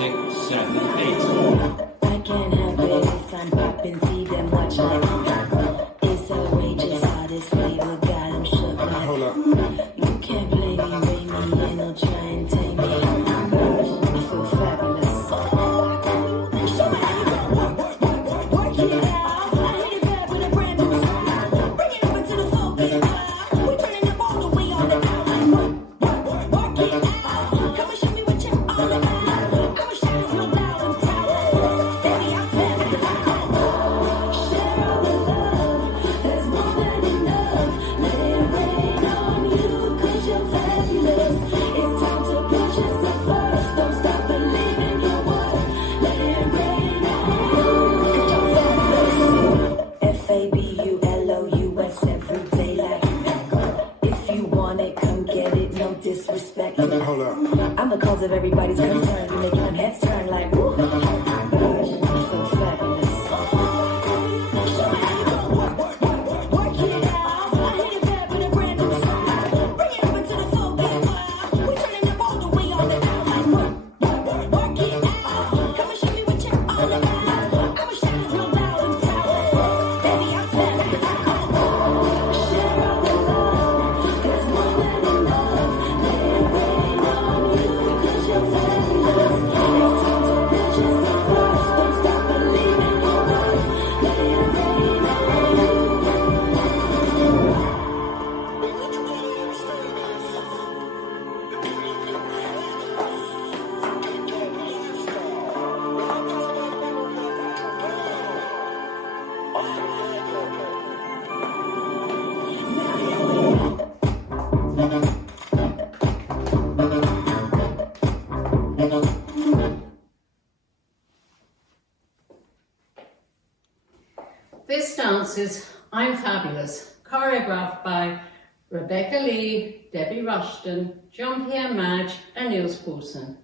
6, 7, 8. I can't help it if I'm popping, see them watch like it's outrageous how this flavor got them shook like. Hold up. You can't play me, bring me in, or try and take me. I feel fabulous. Work it out, I hit it back with a brand new style. Bring it over to the focus bar. We turning up all the way on the dial. Work it out, come and show me what you're all about. I'ma shine your loud and baby, I'm fabulous. Share all the love, there's more than enough. Let it rain on you, 'cause you're fabulous. It's time to push yourself first. Don't stop believing your worth. Let it rain on you, 'cause you're fabulous. Fabulous every day like if you want it, come get it, no disrespect. Hold up. I'm the cause of everybody's concern. You're making them heads turn like, woo. I feel fabulous. Work it out. I hit it back with a brand new style. Bring it over to the focus bar. We turning up all the way on the dial. Work it out. Come and show me what you're all about. I'ma shine your loud and proud. Baby, I'm fabulous. Share all the love. There's more than enough. Let it rain on you, 'cause you're fabulous. It's time to put yourself first. Don't stop believing your worth. Let it rain on you. This dance is I'm Fabulous, choreographed by Rebecca Lee, Debbie Rushton, Jean-Pierre Madge and Niels Paulson.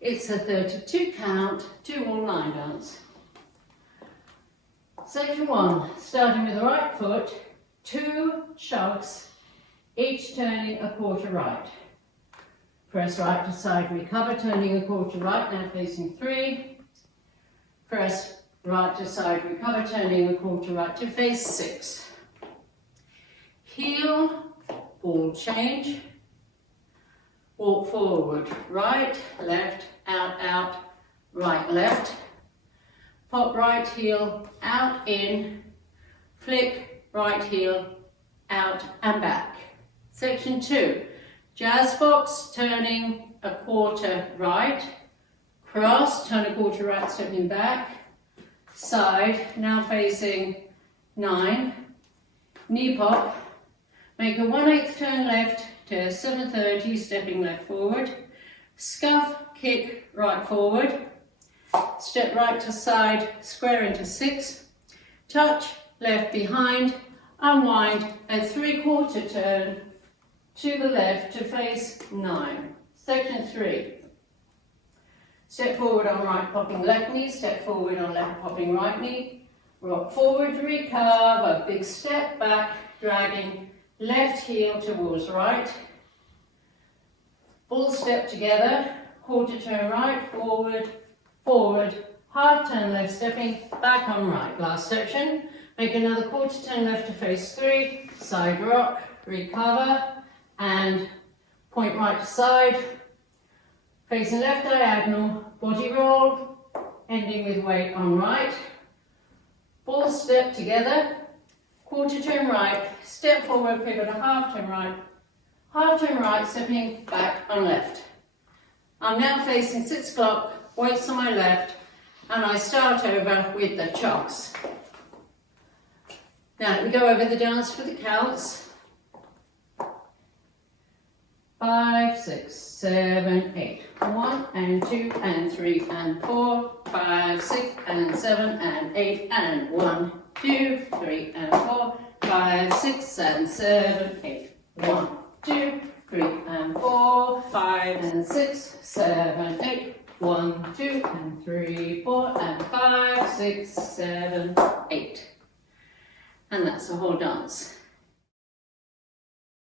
It's a 32 count, 2-wall line dance. Section 1, starting with the right foot, 2 chugs, each turning a quarter right. Press right to side, recover, turning a quarter right, now facing 3. Press right to side, recover, turning a quarter right to face 6. Heel, ball change, walk forward, right, left, out, out, right, left. Pop right heel, out, in, flick, right heel, out and back. Section 2, jazz box, turning a quarter right, cross, turn a quarter right, stepping back, side, now facing 9, knee pop, make a 1/8 turn left to 7:30, stepping left forward, scuff, kick, right forward, step right to side, square into 6, touch, left behind, unwind, a 3/4 turn to the left to face 9. Section 3. Step forward on right, popping left knee, step forward on left, popping right knee, rock forward, recover, big step back, dragging left heel towards right, full step together, quarter turn right, forward, forward, half turn left, stepping back on right. Last section, make another quarter turn left to face 3, side rock, recover, and point right to side, facing left diagonal, body roll, ending with weight on right, full step together, quarter turn right, step forward, pivot a half turn right, stepping back on left. I'm now facing 6 o'clock, weights on my left, and I start over with the chucks. Now we go over the dance for the counts. 5, 6, 7, 8. 1 and 2 and 3 and 4, 5, 6 and 7 and 8 and 1, 2, 3 and 4, 5, 6 and 7, 8. 1, 2, 3 and 4, 5 and 6, 7, 8. 1, 2 and 3, 4 and 5, 6, 7, 8. And that's the whole dance.